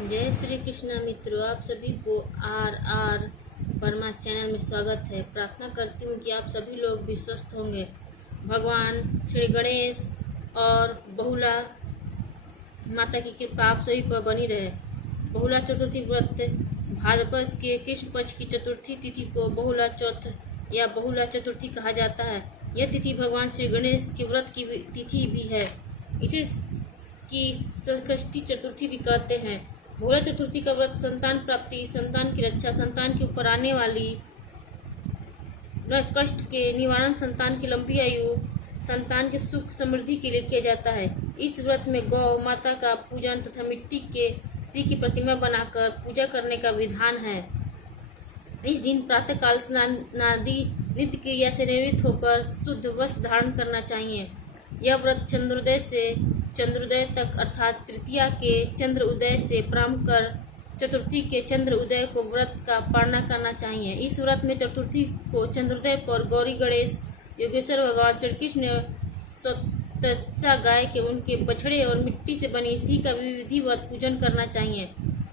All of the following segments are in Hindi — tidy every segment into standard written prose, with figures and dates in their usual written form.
जय श्री कृष्ण मित्रों, आप सभी को आर आर वर्मा चैनल में स्वागत है। प्रार्थना करती हूँ कि आप सभी लोग भी स्वस्थ होंगे। भगवान श्री गणेश और बहुला माता की कृपा आप सभी पर बनी रहे। बहुला चतुर्थी व्रत भाद्रपद के कृष्ण पक्ष की चतुर्थी तिथि को बहुला चौथ या बहुला चतुर्थी कहा जाता है। यह तिथि भगवान श्री गणेश के व्रत की तिथि भी है। इसे की संकष्टी चतुर्थी भी कहते हैं। बहुला चतुर्थी का व्रत संतान प्राप्ति, संतान की रक्षा, संतान के ऊपर आने वाली कष्ट के निवारण, संतान की लंबी आयु, संतान के सुख समृद्धि के लिए किया जाता है। इस व्रत में गौ माता का पूजन तथा मिट्टी के सी की प्रतिमा बनाकर पूजा करने का विधान है। इस दिन प्रातःकाल स्नानादि नित्य क्रिया से निवृत्त होकर शुद्ध वस्त्र धारण करना चाहिए। यह व्रत चंद्रोदय से चंद्रोदय तक अर्थात तृतीया के चंद्र उदय से प्रारंभ कर चतुर्थी के चंद्र उदय को व्रत का पालना करना चाहिए। इस व्रत में चतुर्थी को चंद्रोदय पर गौरी गणेश योगेश्वर भगवान श्री कृष्ण सत्सा गाय के उनके बछड़े और मिट्टी से बनी सी का विधिवत पूजन करना चाहिए।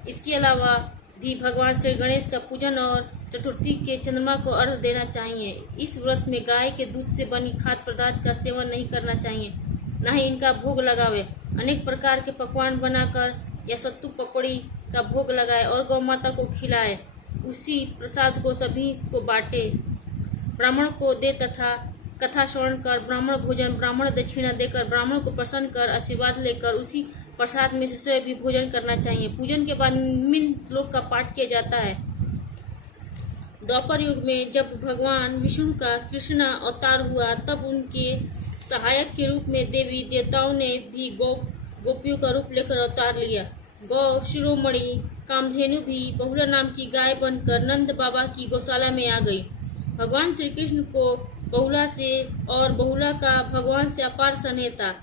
इसके अलावा भी भगवान श्री गणेश का पूजन और चतुर्थी के चंद्रमा को अर्घ्य देना चाहिए। इस व्रत में गाय के दूध से बनी खाद्य पदार्थ का सेवन नहीं करना चाहिए, न ही इनका भोग लगावे। अनेक प्रकार के पकवान बनाकर या सत्तू पपड़ी का भोग लगाए और गौ माता को खिलाए। उसी प्रसाद को सभी को बांटे, ब्राह्मण को दे तथा कथा श्रवण कर ब्राह्मण भोजन, ब्राह्मण दक्षिणा देकर ब्राह्मण को प्रसन्न कर आशीर्वाद लेकर उसी प्रसाद में से स्वयं भी भोजन करना चाहिए। पूजन के बाद निम्न श्लोक का पाठ किया जाता है। द्वापर युग में जब भगवान विष्णु का कृष्ण अवतार हुआ, तब उनके सहायक के रूप में देवी देवताओं ने भी गोपियों का रूप लेकर अवतार लिया। गौ शिरोमणि कामधेनु भी बहुला नाम की गाय बनकर नंद बाबा की गौशाला में आ गई। भगवान श्री कृष्ण को बहुला से और बहुला का भगवान से अपार स्नेह था।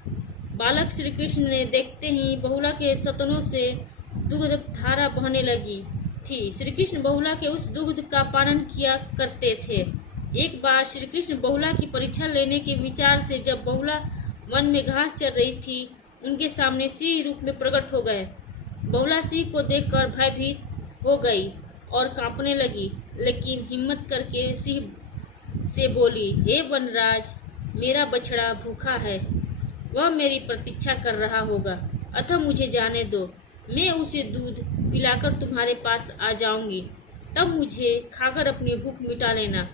बालक श्री कृष्ण ने देखते ही बहुला के स्तनों से दुग्ध धारा बहने लगी थी। श्री कृष्ण बहुला के उस दुग्ध का पालन किया करते थे। एक बार श्री कृष्ण बहुला की परीक्षा लेने के विचार से जब बहुला वन में घास चर रही थी, उनके सामने सिंह रूप में प्रकट हो गए। बहुला सिंह को देखकर भयभीत हो गई और कांपने लगी, लेकिन हिम्मत करके सिंह से बोली, हे वनराज, मेरा बछड़ा भूखा है, वह मेरी प्रतीक्षा कर रहा होगा, अतः मुझे जाने दो। मैं उसे दूध पिलाकर तुम्हारे पास आ जाऊंगी, तब मुझे खाकर अपनी भूख मिटा लेना।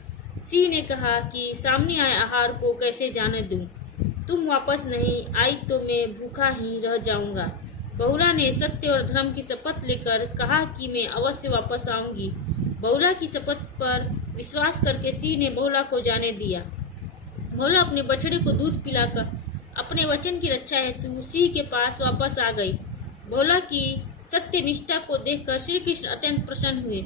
सिंह ने कहा कि सामने आए आहार को कैसे जाने दूं? तुम वापस नहीं आई तो मैं भूखा ही रह जाऊंगा। बहुला ने सत्य और धर्म की शपथ लेकर कहा कि मैं अवश्य वापस आऊंगी। बहुला की शपथ पर विश्वास करके सिंह ने बहुला को जाने दिया। बहुला अपने बछड़े को दूध पिलाकर अपने वचन की रक्षा हेतु सिंह के पास वापस आ गई। बहुला की सत्य निष्ठा को देखकर श्री कृष्ण अत्यंत प्रसन्न हुए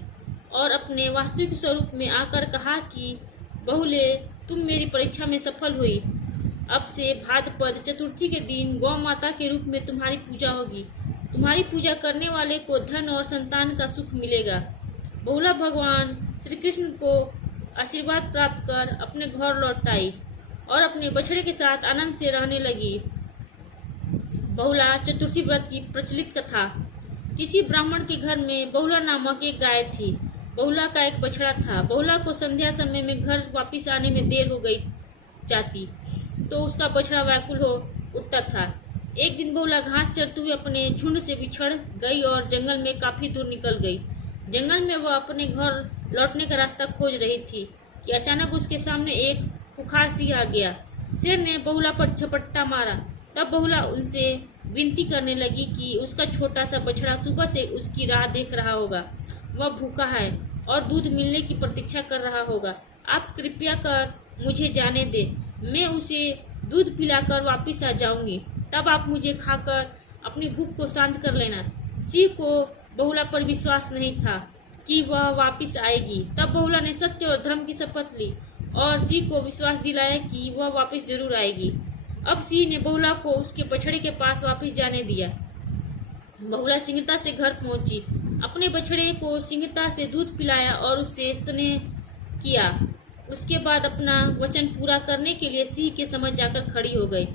और अपने वास्तविक स्वरूप में आकर कहा कि बहुले, तुम मेरी परीक्षा में सफल हुई। अब से भाद्रपद चतुर्थी के दिन गौ माता के रूप में तुम्हारी पूजा होगी। तुम्हारी पूजा करने वाले को धन और संतान का सुख मिलेगा। बहुला भगवान श्री कृष्ण को आशीर्वाद प्राप्त कर अपने घर लौट आई और अपने बछड़े के साथ आनंद से रहने लगी। बहुला चतुर्थी व्रत की प्रचलित कथा। किसी ब्राह्मण के घर में बहुला नामक एक गाय थी। बहुला का एक बछड़ा था। बहुला को संध्या समय में घर वापस आने में देर हो गई जाती तो उसका बछड़ा व्याकुल हो उठता था। एक दिन बहुला घास चरते हुए अपने झुंड से बिछड़ गई और जंगल में काफी दूर निकल गई। जंगल में वह अपने घर लौटने का रास्ता खोज रही थी कि अचानक उसके सामने एक खुखार सिंह आ गया। शेर ने बहुला पर झपट्टा मारा। तब बहुला उनसे विनती करने लगी कि उसका छोटा सा बछड़ा सुबह से उसकी राह देख रहा होगा, वह भूखा है और दूध मिलने की प्रतीक्षा कर रहा होगा। आप कृपया कर मुझे जाने दे, मैं उसे दूध पिलाकर वापस आ जाऊंगी, तब आप मुझे खाकर अपनी भूख को शांत कर लेना। सिंह को बहुला पर विश्वास नहीं था कि वह वापस आएगी। तब बहुला ने सत्य और धर्म की शपथ ली और सिंह को विश्वास दिलाया कि वह वापस जरूर आएगी। अब सिंह ने बहुला को उसके बछड़े के पास वापस जाने दिया। बहुला शीघ्रता से घर पहुंची, अपने बछड़े को शीघ्रता से दूध पिलाया और उससे स्नेह किया। उसके बाद अपना वचन पूरा करने के लिए सिंह के समझ जाकर खड़ी हो गई।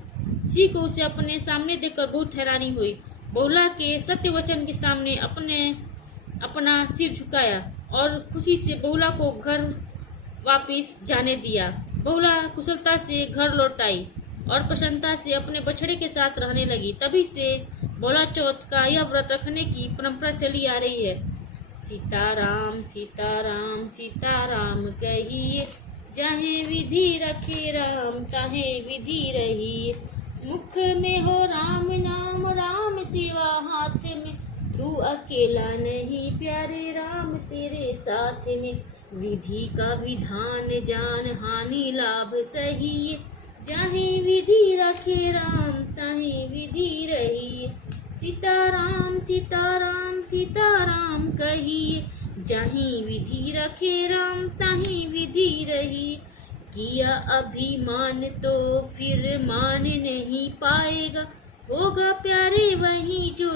सिंह को उसे अपने सामने देखकर बहुत हैरानी हुई। बहुला के सत्य वचन के सामने अपना सिर झुकाया और खुशी से बहुला को घर वापस जाने दिया। बहुला कुशलता से घर लौट आई और प्रसन्नता से अपने बछड़े के साथ रहने लगी। तभी से भोला चौथ का यह व्रत रखने की परंपरा चली आ रही है। सीताराम सीताराम सीताराम कहिए, चाहे विधि रखे राम चाहे विधि रहिए। मुख में हो राम नाम राम सिवा हाथ में, तू अकेला नहीं प्यारे राम तेरे साथ में। विधि का विधान जान हानि लाभ सही, चाहे विधि रखे राम ताहे विधि रही। सीताराम सीताराम सीताराम कहिए, जहीं विधि रखे राम ताही विधि रही। किया अभिमान तो फिर मान नहीं पाएगा, होगा प्यारे वही जो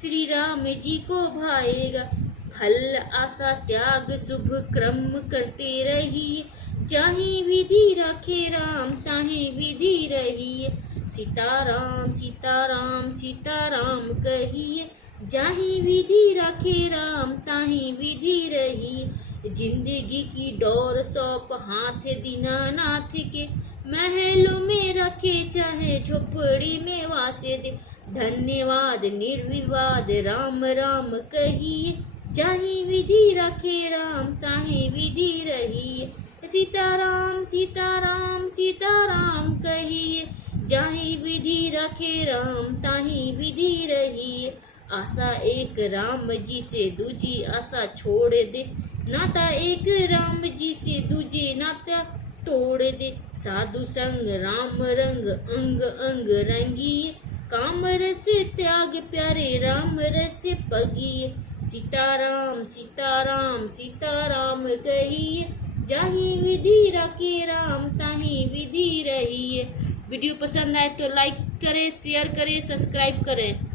श्री राम जी को भाएगा। फल आशा त्याग शुभ क्रम करते रहिए, जहीं विधि रखे राम ताहे विधि रहिए। सीताराम सीताराम सीताराम कहिए, जहीं विधि रखे राम ताही विधि रहिए। जिंदगी की डोर सौंप हाथ दीनानाथ के, महलों में रखे चाहे झोपड़ी में वासे दे। धन्यवाद निर्विवाद राम राम कहिए, जहीं विधि रखे राम ताहे विधि रहिए। सीताराम सीताराम सीताराम कहिए, जहीं विधि रखे राम ताही विधि रहिए। आशा एक राम जी से दूजी आशा छोड़ दे, नाता एक राम जी से दूजे नाता तोड़ दे। साधु संग राम रंग अंग अंग रंगिए, काम रस त्याग प्यारे राम रस पगिए। सीताराम सीताराम सीताराम कहिए, जहीं विधि रखे राम ताही विधि रहिए। वीडियो पसंद आए तो लाइक करें, शेयर करें, सब्सक्राइब करें।